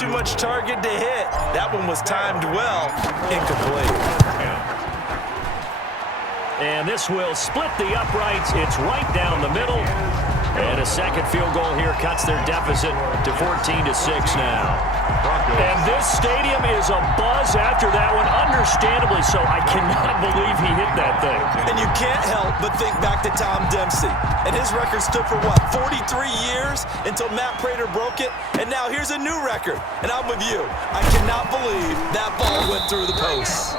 too much target to hit. That one was timed well. Incomplete. And this will split the uprights. It's right down the middle. And a second field goal here cuts their deficit to 14-6 now. And this stadium is abuzz after that one, understandably so. I cannot believe he hit that thing. And you can't help but think back to Tom Dempsey. And his record stood for, what, 43 years until Matt Prater broke it? And now here's a new record. And I'm with you. I cannot believe that ball went through the posts.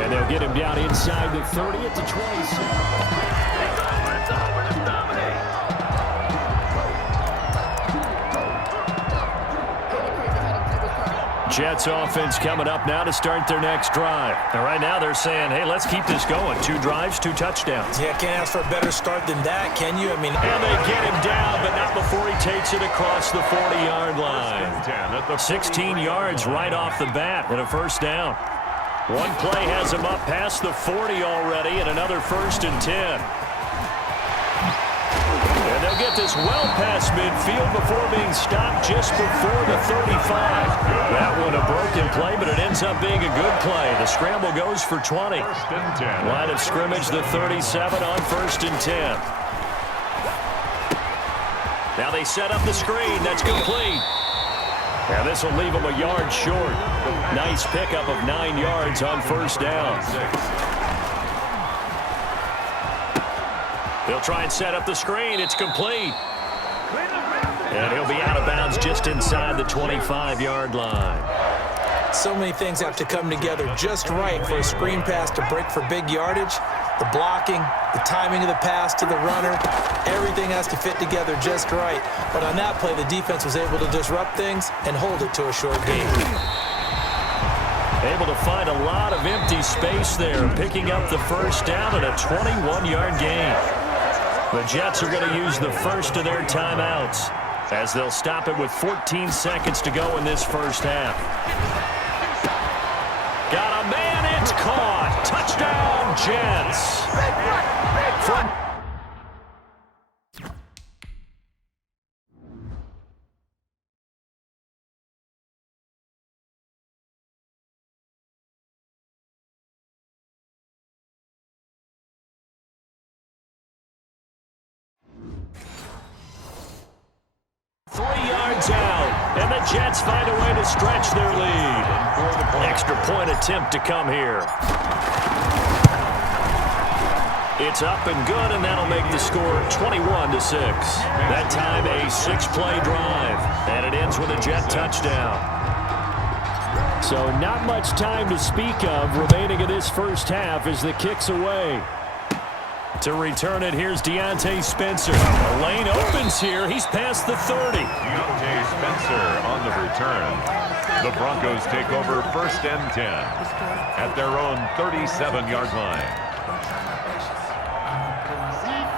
And they'll get him down inside the 30 at the 26. Jets offense coming up now to start their next drive. And right now they're saying, hey, let's keep this going. 2 drives, 2 touchdowns. Yeah, can't ask for a better start than that, can you? And they get him down, but not before he takes it across the 40-yard line. 16 yards right off the bat and a first down. One play has him up past the 40 already and another 1st and 10. And they'll get this well past midfield before being stopped just before the 35. That one a broken play, but it ends up being a good play. The scramble goes for 20. Line of scrimmage, the 37 on 1st and 10. Now they set up the screen. That's complete. And this will leave him a yard short. Nice pickup of 9 yards on 1st down. They'll try and set up the screen. It's complete. And he'll be out of bounds just inside the 25-yard line. So many things have to come together just right for a screen pass to break for big yardage. The blocking, the timing of the pass to the runner, everything has to fit together just right. But on that play, the defense was able to disrupt things and hold it to a short game. Able to find a lot of empty space there, picking up the first down and a 21-yard gain. The Jets are going to use the first of their timeouts as they'll stop it with 14 seconds to go in this first half. Got a man, it's caught. Touchdown, Jets. From 3 yards out, and the Jets find a way to stretch their lead. Extra point attempt to come here. It's up and good, and that'll make the score 21-6. That time a 6-play drive, and it ends with a Jet touchdown. So not much time to speak of remaining in this first half as the kick's away. To return it, here's Deontay Spencer. The lane opens here. He's past the 30. Deontay Spencer on the return. The Broncos take over 1st and 10 at their own 37-yard line.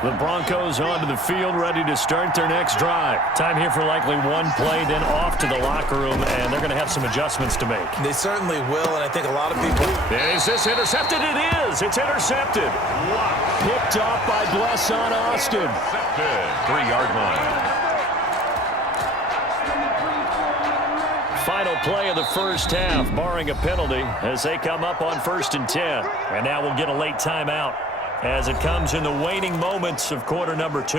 The Broncos onto the field, ready to start their next drive. Time here for likely one play, then off to the locker room, and they're going to have some adjustments to make. They certainly will, and I think a lot of people... Is this intercepted? It is. It's intercepted. Picked off by Bless on Austin. 3-yard line. Final play of the first half, barring a penalty, as they come up on 1st and 10. And now we'll get a late timeout as it comes in the waning moments of quarter number 2.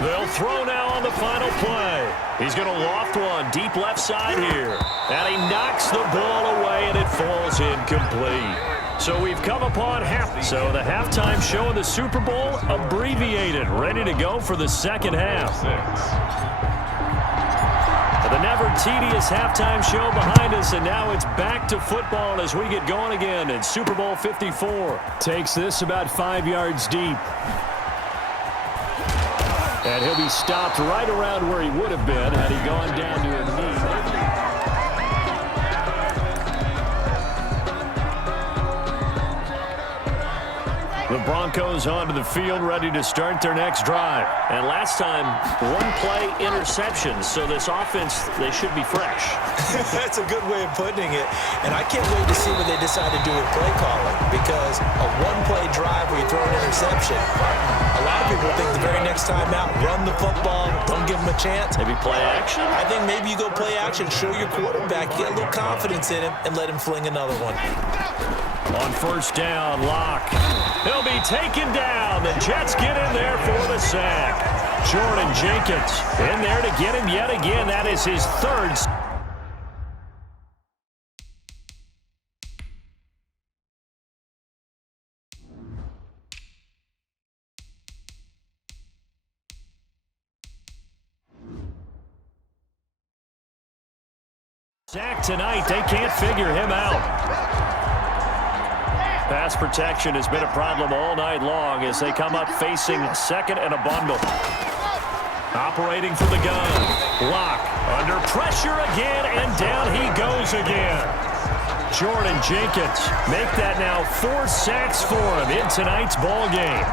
They'll throw now on the final play. He's going to loft one deep left side here. And he knocks the ball away, and it falls incomplete. So we've come upon half. So the halftime show of the Super Bowl abbreviated, ready to go for the second half. The never tedious halftime show behind us, and now it's back to football as we get going again in Super Bowl 54. Takes this about 5 yards deep. And he'll be stopped right around where he would have been had he gone down to a knee. The Broncos onto the field, ready to start their next drive. And last time, one-play interception. So this offense, they should be fresh. That's a good way of putting it. And I can't wait to see what they decide to do with play calling, because a one-play drive where you throw an interception, a lot of people think the very next time out, run the football, don't give them a chance. Maybe play action? I think maybe you go play action, show your quarterback, get a little confidence in him, and let him fling another one. On first down, Locke. He'll be taken down. The Jets get in there for the sack. Jordan Jenkins in there to get him yet again. That is his third. Sack tonight. They can't figure him out. Pass protection has been a problem all night long as they come up facing second and a bundle. Operating from the gun. Locke under pressure again, and down he goes again. Jordan Jenkins make that now 4 sacks for him in tonight's ball game.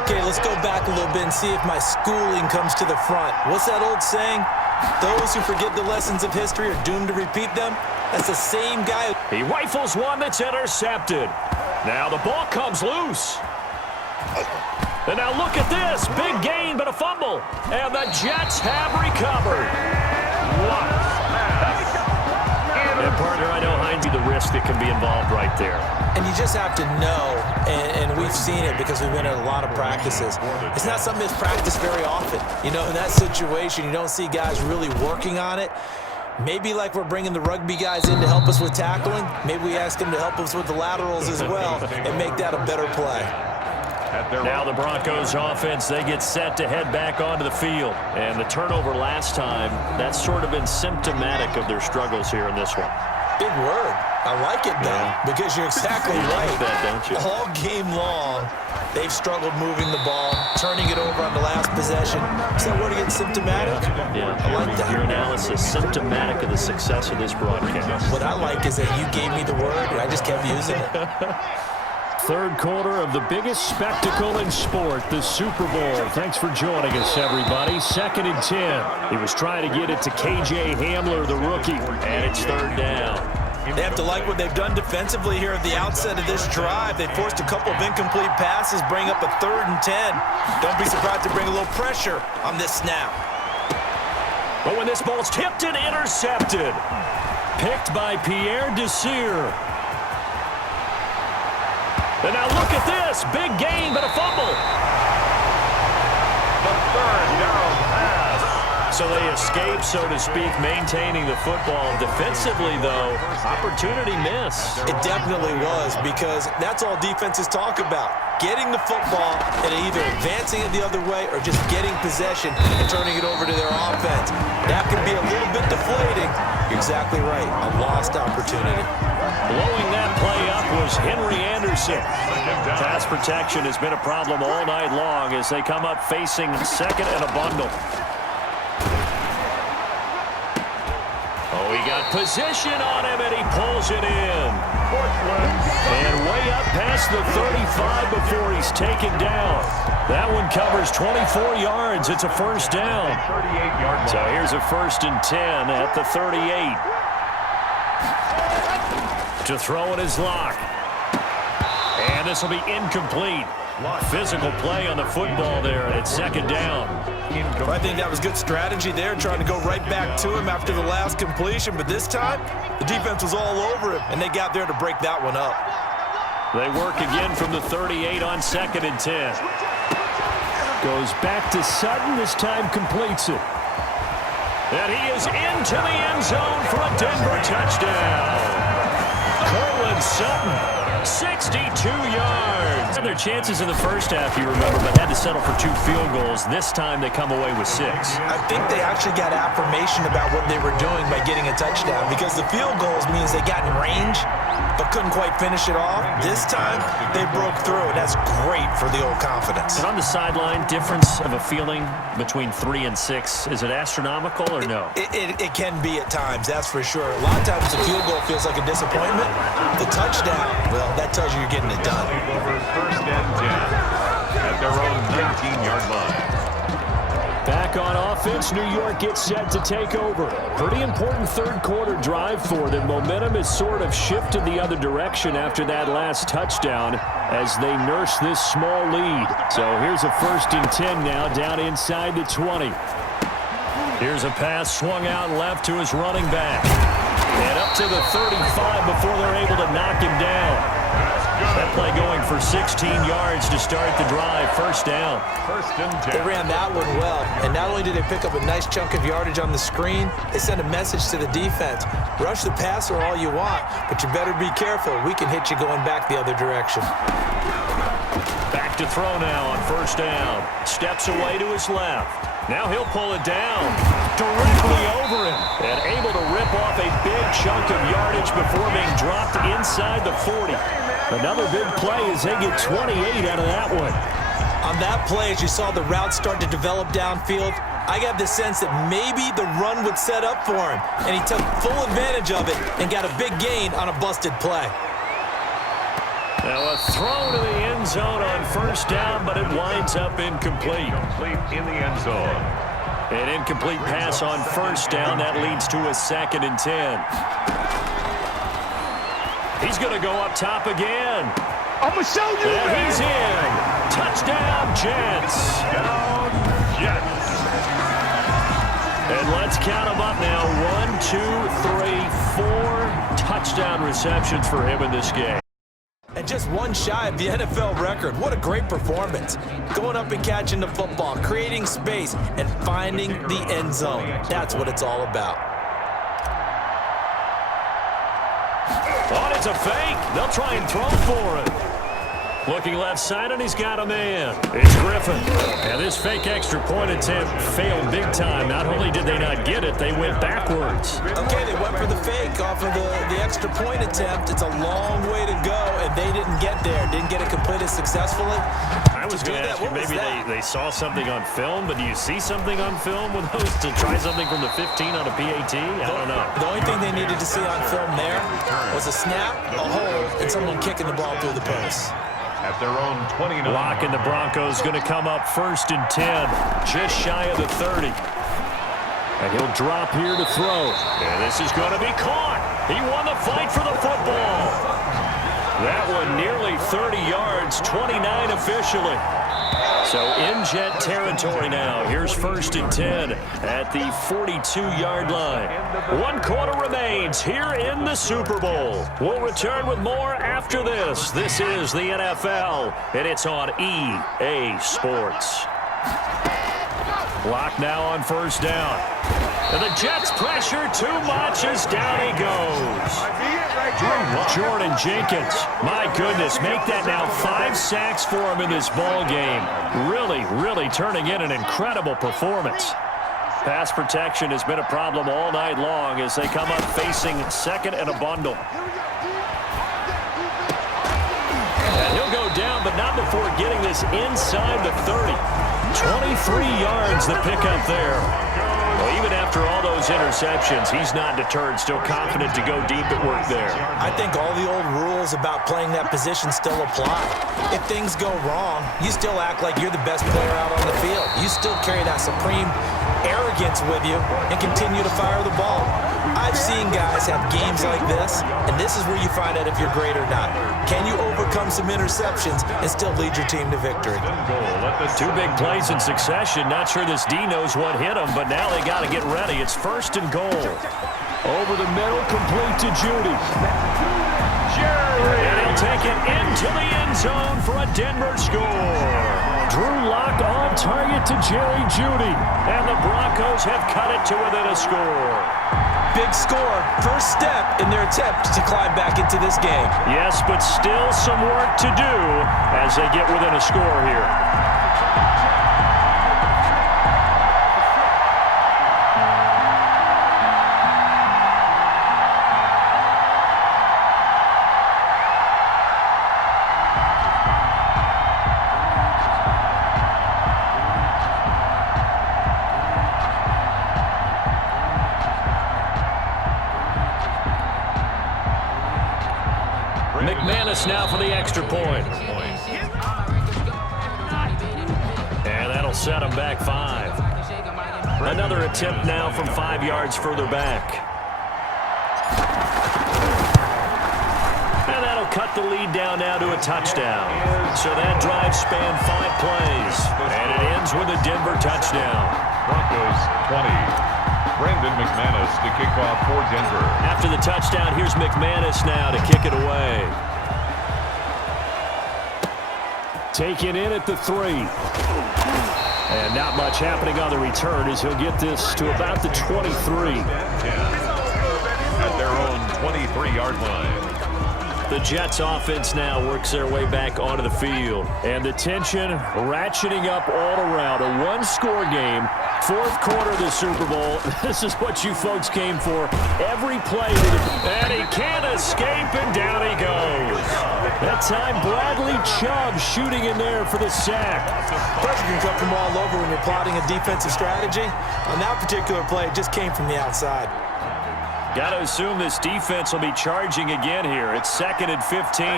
Okay, let's go back a little bit and see if my schooling comes to the front. What's that old saying? Those who forget the lessons of history are doomed to repeat them. That's the same guy. He rifles one that's intercepted. Now the ball comes loose. And now look at this. Big gain, but a fumble. And the Jets have recovered. And partner, I know Hines, the risk that can be involved right there. And you just have to know, and we've seen it because we've been at a lot of practices. It's not something that's practiced very often. You know, in that situation, you don't see guys really working on it. Maybe like we're bringing the rugby guys in to help us with tackling, maybe we ask them to help us with the laterals as well and make that a better play. Now the Broncos offense, they get set to head back onto the field. And the turnover last time, that's sort of been symptomatic of their struggles here in this one. Big word. I like it, though, because you're exactly right. Like that, don't you? All game long, they've struggled moving the ball, turning it over on the last possession. Is that word again, symptomatic? Yeah. I like that. Your analysis, symptomatic of the success of this broadcast. What I like is that you gave me the word, and I just kept using it. Third quarter of the biggest spectacle in sport, the Super Bowl. Thanks for joining us, everybody. 2nd and 10. He was trying to get it to K.J. Hamler, the rookie, and it's third down. They have to like what they've done defensively here at the outset of this drive. They forced a couple of incomplete passes, bring up a 3rd and 10. Don't be surprised to bring a little pressure on this snap. But when this ball's tipped and intercepted, picked by Pierre Desir. And now look at this. Big gain, but a fumble. The 3rd down pass. So they escape, so to speak, maintaining the football. Defensively, though, opportunity missed. It definitely was, because that's all defenses talk about. Getting the football and either advancing it the other way or just getting possession and turning it over to their offense. That can be a little bit deflating. You're exactly right. A lost opportunity. Blowing that play up was Henry Anderson. Pass protection has been a problem all night long as they come up facing second and a bundle. Oh, he got position on him, and he pulls it in. And way up past the 35 before he's taken down. That one covers 24 yards. It's a first down. So here's a 1st and 10 at the 38. To throw it is Locke. And this will be incomplete. Physical play on the football there, and it's 2nd down. I think that was good strategy there, trying to go right back to him after the last completion. But this time, the defense was all over him, and they got there to break that one up. They work again from the 38 on 2nd and 10. Goes back to Sutton. This time completes it. And he is into the end zone for a Denver touchdown. Cortland Sutton, 62 yards. Their chances in the first half, you remember, but had to settle for 2 field goals. This time they come away with 6. I think they actually got affirmation about what they were doing by getting a touchdown, because the field goals means they got in range, but couldn't quite finish it off. This time, they broke through, and that's great for the old confidence. And on the sideline, difference of a feeling between 3 and 6, is it astronomical or no? It can be at times, that's for sure. A lot of times the field goal feels like a disappointment. The touchdown, well, that tells you you're getting it done. Over first and 10 at their own 19-yard line. Back on offense, New York gets set to take over. Pretty important third-quarter drive for them. Momentum has sort of shifted the other direction after that last touchdown as they nurse this small lead. So here's a 1st and 10 now down inside the 20. Here's a pass swung out left to his running back. And up to the 35 before they're able to knock him down. That play going for 16 yards to start the drive. 1st down. 1st and 10. They ran that one well, and not only did they pick up a nice chunk of yardage on the screen, they sent a message to the defense. Rush the passer all you want, but you better be careful. We can hit you going back the other direction. Back to throw now on 1st down. Steps away to his left. Now he'll pull it down directly over him and able to rip off a big chunk of yardage before being dropped inside the 40. Another big play as they get 28 out of that one. On that play, as you saw the route start to develop downfield, I got the sense that maybe the run would set up for him, and he took full advantage of it and got a big gain on a busted play. Now a throw to the end zone on 1st down, but it winds up incomplete. Complete in the end zone. An incomplete pass on 1st down. That leads to a 2nd and 10. He's going to go up top again. I'm going to show you, and man. He's in. Touchdown, Jets. Touchdown, Jets. And let's count them up now. 1, 2, 3, 4 touchdown receptions for him in this game. And just one shy of the NFL record. What a great performance. Going up and catching the football, creating space, and finding the end zone. That's what it's all about. Oh, it's a fake. They'll try and throw for him. Looking left side, and he's got a man. It's Griffin. And this fake extra point attempt failed big time. Not only did they not get it, they went backwards. Okay, they went for the fake off of the extra point attempt. It's a long way to go, and they didn't get there. Didn't get it completed successfully. I was going to ask you, maybe they saw something on film, but do you see something on film with those to try something from the 15 on a PAT? I don't know. The only thing they needed to see on film there was a snap, a hold, and someone kicking the ball through the post. At their own 29. Lock and the Broncos going to come up 1st and 10, just shy of the 30. And he'll drop here to throw. And this is going to be caught. He won the fight for the football. That one nearly 30 yards, 29 officially. So in Jet territory now. Here's 1st and 10 at the 42-yard line. 1 quarter remains here in the Super Bowl. We'll return with more after this. This is the NFL, and it's on EA Sports. Block now on 1st down. And the Jets pressure too much as down he goes. Jordan Jenkins, my goodness, make that now 5 sacks for him in this ball game. Really turning in an incredible performance. Pass protection has been a problem all night long as they come up facing 2nd and a bundle. And he'll go down, but not before getting this inside the 30. 23 yards the pickup there. Well, even after all those interceptions, he's not deterred, still confident to go deep at work there. I think all the old rules about playing that position still apply. If things go wrong, you still act like you're the best player out on the field. You still carry that supreme arrogance with you and continue to fire the ball. I've seen guys have games like this, and this is where you find out if you're great or not. Can you overcome some interceptions and still lead your team to victory? 2 big plays in succession. Not sure this D knows what hit him, but now they got to get ready. It's 1st and goal. Over the middle, complete to Judy. And he'll take it into the end zone for a Denver score. Drew Lock on target to Jerry Judy. And the Broncos have cut it to within a score. Big score, first step in their attempt to climb back into this game. Yes, but still some work to do as they get within a score here. McManus now for the extra point. And that'll set him back 5. Another attempt now from 5 yards further back. And that'll cut the lead down now to a touchdown. So that drive spanned 5 plays. And it ends with a Denver touchdown. Broncos 20. Brandon McManus to kick off for Denver. After the touchdown, here's McManus now to kick it away. Taken in at the 3. And not much happening on the return as he'll get this to about the 23. At their own 23-yard line. The Jets offense now works their way back onto the field. And the tension ratcheting up all around. A one-score game. 4th quarter of the Super Bowl. This is what you folks came for. Every play. And he can't escape, and down he goes. That time, Bradley Chubb shooting in there for the sack. Pressure can come from all over when you're plotting a defensive strategy. On that particular play, it just came from the outside. Got to assume this defense will be charging again here. It's 2nd and 15.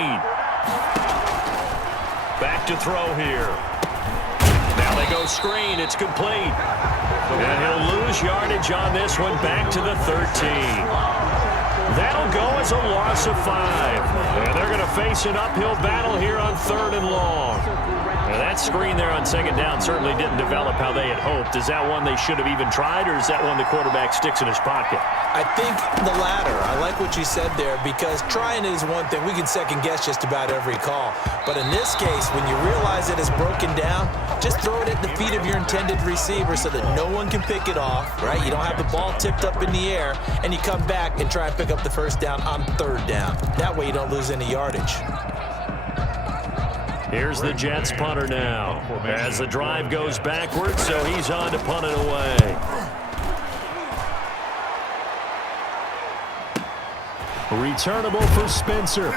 Back to throw here. Now they go screen. It's complete. And he'll lose yardage on this one back to the 13. That'll go as a loss of 5. And they're going to face an uphill battle here on 3rd and long. Now that screen there on 2nd down certainly didn't develop how they had hoped. Is that one they should have even tried, or is that one the quarterback sticks in his pocket? I think the latter. I like what you said there, because trying it is one thing. We can second-guess just about every call. But in this case, when you realize it is broken down, just throw it at the feet of your intended receiver so that no one can pick it off, right? You don't have the ball tipped up in the air, and you come back and try and pick up the 1st down on 3rd down. That way you don't lose any yardage. Here's the Jets punter now as the drive goes backwards, so he's on to punt it away. Returnable for Spencer.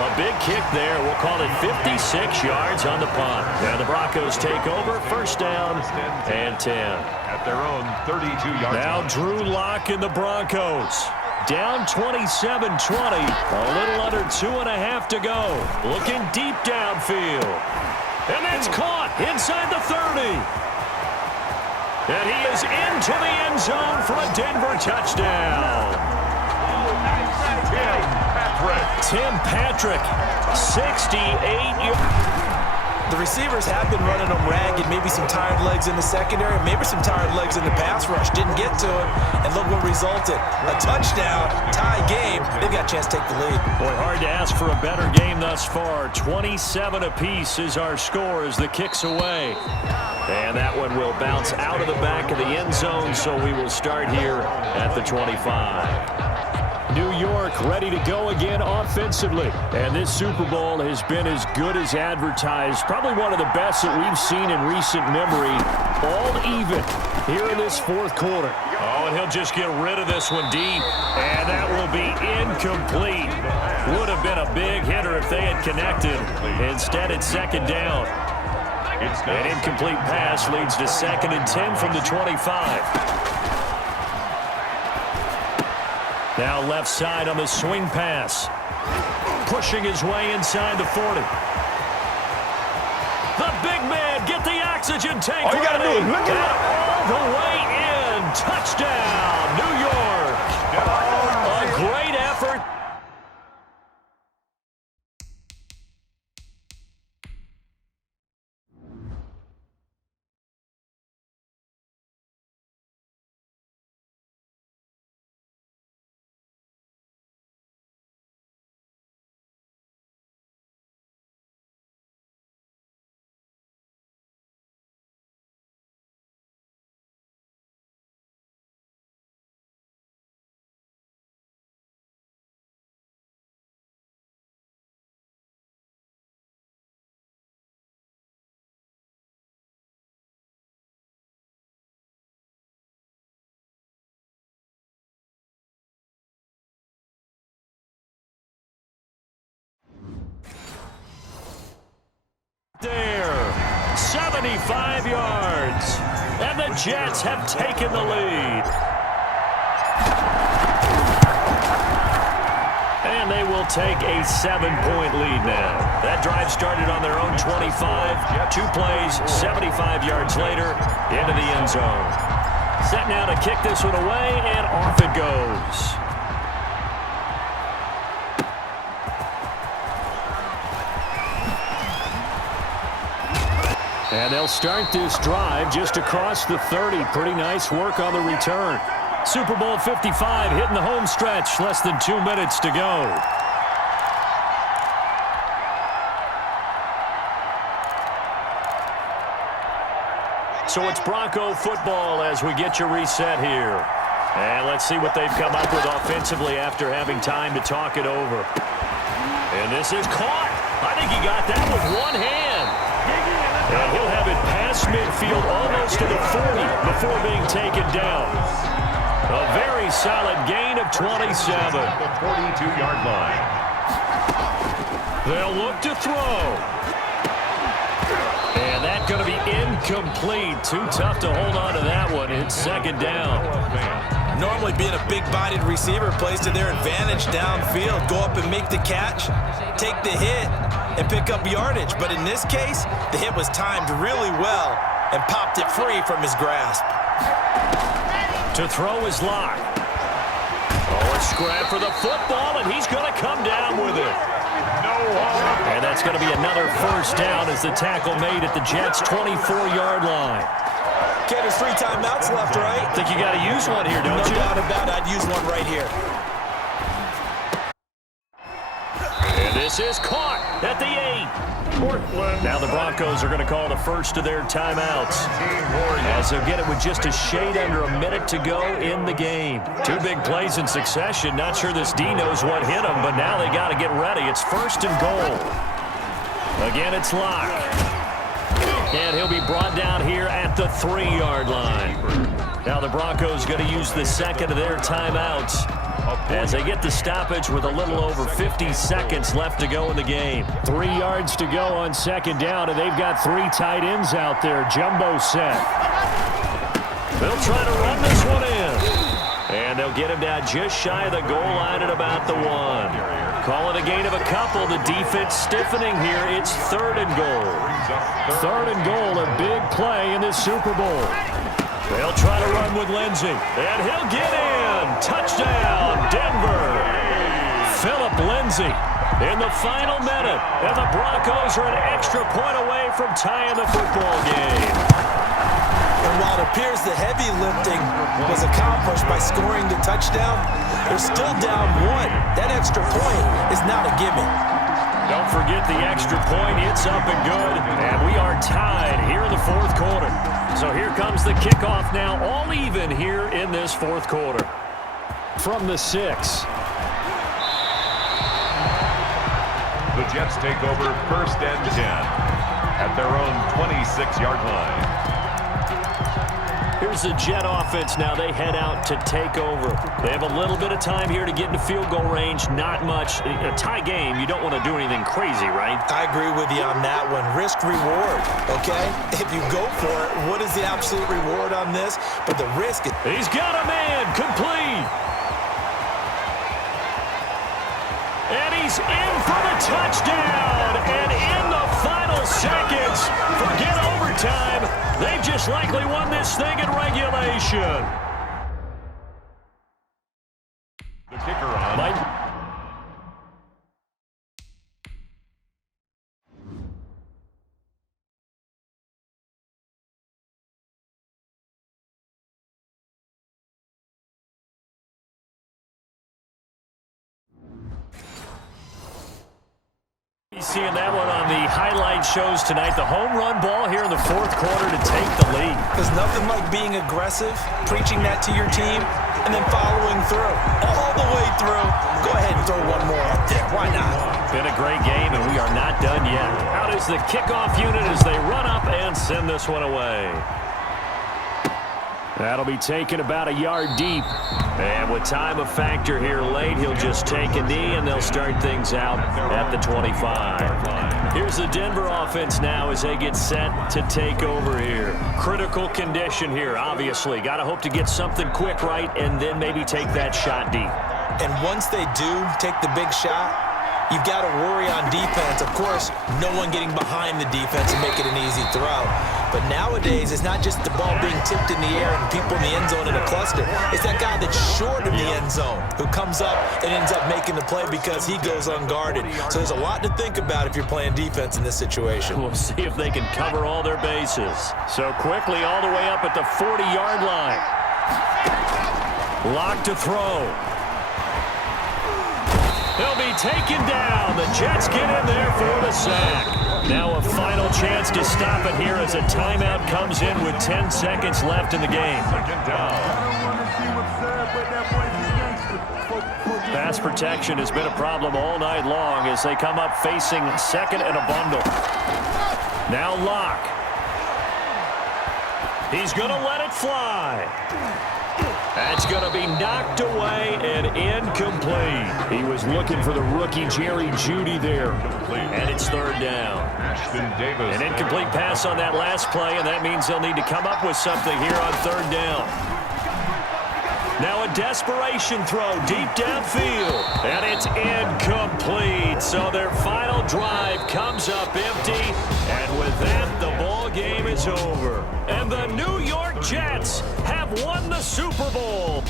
A big kick there. We'll call it 56 yards on the punt. And the Broncos take over. 1st down and 10. At their own 32-yard line. Now Drew Lock and the Broncos. Down 27-20. A little under 2.5 to go. Looking deep downfield. And that's caught inside the 30. And he is into the end zone for a Denver touchdown. Tim Patrick, 68 yards. The receivers have been running them ragged. Maybe some tired legs in the secondary, maybe some tired legs in the pass rush. Didn't get to him, and look what resulted. A touchdown, tie game. They've got a chance to take the lead. Boy, hard to ask for a better game thus far. 27 apiece is our score as the kick's away. And that one will bounce out of the back of the end zone, so we will start here at the 25. New York ready to go again offensively. And this Super Bowl has been as good as advertised. Probably one of the best that we've seen in recent memory. All even here in this 4th quarter. Oh, and he'll just get rid of this one deep. And that will be incomplete. Would have been a big hitter if they had connected. Instead, it's 2nd down. An incomplete pass leads to 2nd and 10 from the 25. Now left side on the swing pass. Pushing his way inside the 40. The big man, get the oxygen tank all you gotta do is look at it. all the way in. Touchdown, New York. A great effort. There, 75 yards, and the Jets have taken the lead. And they will take a 7-point lead now. That drive started on their own 25. 2 plays, 75 yards later, into the end zone. Set now to kick this one away, and off it goes. And they'll start this drive just across the 30. Pretty nice work on the return. Super Bowl 55 hitting the home stretch. Less than 2 minutes to go. So it's Bronco football as we get you reset here. And let's see what they've come up with offensively after having time to talk it over. And this is caught. I think he got that with one hand. And he'll have it past midfield almost to the 40 before being taken down. A very solid gain of 27. The 42-yard line. They'll look to throw. And that's going to be incomplete. Too tough to hold on to that one. It's second down. Normally being a big-bodied receiver plays to their advantage downfield. Go up and make the catch, take the hit, and pick up yardage. But in this case, the hit was timed really well and popped it free from his grasp. To throw is Locke. Oh, a scrap for the football, and he's going to come down with it. And that's going to be another first down as the tackle made at the Jets' 24-yard line. Okay, there's 3 timeouts left, right? I think you got to use one here, don't you? No doubt about it. I'd use one right here. And this is caught at the 8. Now the Broncos are going to call the first of their timeouts as they'll get it with just a shade under a minute to go in the game. 2 big plays in succession. Not sure this D knows what hit him, but now they got to get ready. It's first and goal. Again, it's Locke. And he'll be brought down here at the 3-yard line. Now the Broncos going to use the second of their timeouts as they get the stoppage with a little over 50 seconds left to go in the game. 3 yards to go on second down, and they've got 3 tight ends out there. Jumbo set. They'll try to run this one in. And they'll get him down just shy of the goal line at about the 1. Call it a gain of a couple. The defense stiffening here. It's 3rd and goal. 3rd and goal, a big play in this Super Bowl. They'll try to run with Lindsey. And he'll get in. Touchdown, Denver. Phillip Lindsey in the final minute. And the Broncos are an extra point away from tying the football game. And while it appears the heavy lifting was accomplished by scoring the touchdown, they're still down 1. That extra point is not a gimme. Don't forget the extra point. It's up and good. And we are tied here in the 4th quarter. So here comes the kickoff now, all even here in this 4th quarter. From the 6. The Jets take over first and 10 at their own 26-yard line. Here's the Jet offense now. They head out to take over. They have a little bit of time here to get into field goal range. Not much. A tie game, you don't want to do anything crazy, right? I agree with you on that one. Risk reward, okay? If you go for it, what is the absolute reward on this? But the risk is... He's got a man. Complete. And he's in for the touchdown. And in the final seconds, forget overtime. They've just likely won this thing in regulation. The kicker on. Seeing that one on the highlight shows tonight. The home run ball here in the 4th quarter to take the lead. There's nothing like being aggressive, preaching that to your team, and then following through. All the way through. Go ahead and throw one more up there. Why not? Been a great game, and we are not done yet. Out is the kickoff unit as they run up and send this one away. That'll be taken about a yard deep. And with time a factor here late, he'll just take a knee, and they'll start things out at the 25. Here's the Denver offense now as they get set to take over here. Critical condition here, obviously. Got to hope to get something quick right and then maybe take that shot deep. And once they do take the big shot, you've got to worry on defense. Of course, no one getting behind the defense and make it an easy throw. But nowadays, it's not just the ball being tipped in the air and people in the end zone in a cluster. It's that guy that's short of the end zone who comes up and ends up making the play because he goes unguarded. So there's a lot to think about if you're playing defense in this situation. We'll see if they can cover all their bases. So quickly all the way up at the 40-yard line. Lock to throw. He'll be taken down. The Jets get in there for the sack. Now a final chance to stop it here as a timeout comes in with 10 seconds left in the game. Second down. Pass protection has been a problem all night long as they come up facing second and a bundle. Now Locke. He's going to let it fly. That's going to be knocked away and incomplete. He was looking for the rookie Jerry Jeudy there. And it's third down. An incomplete pass on that last play, and that means they'll need to come up with something here on third down. Now a desperation throw deep downfield. And it's incomplete. So their final drive comes up empty. And with that, the ball game is over. And the New York Jets have won the Super Bowl.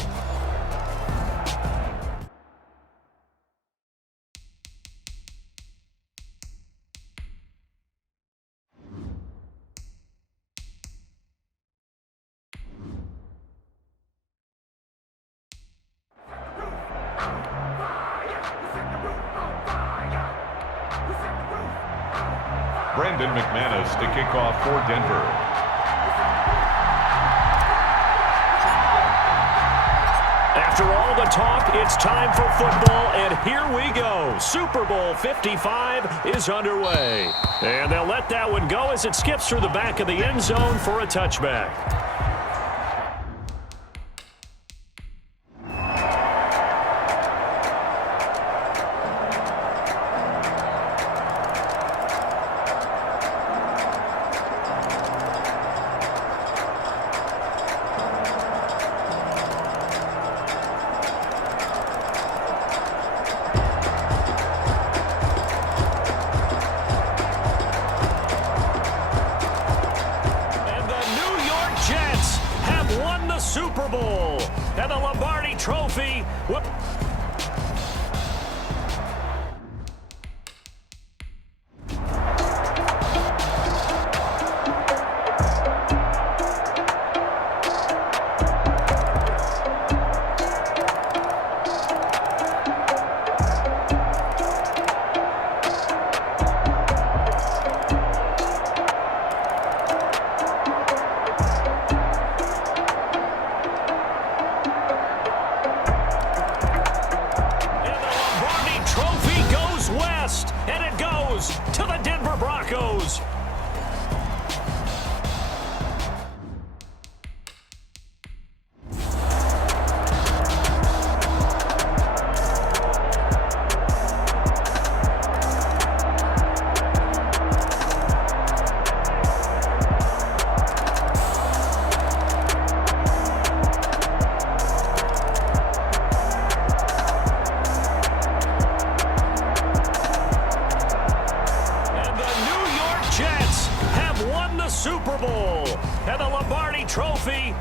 Brandon McManus to kick off for Denver. After all the talk, it's time for football, and here we go. Super Bowl 55 is underway. And they'll let that one go as it skips through the back of the end zone for a touchback. Super Bowl and the Lombardi Trophy. Whoop. And it goes to the Denver Broncos. Super Bowl and the Lombardi Trophy.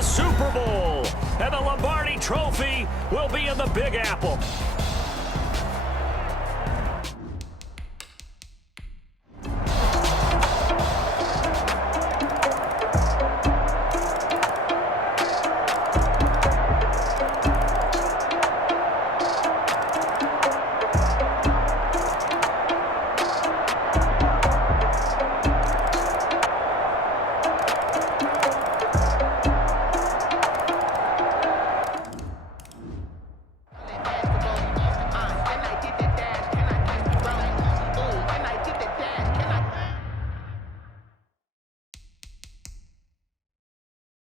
Super Bowl and the Lombardi Trophy will be in the Big Apple.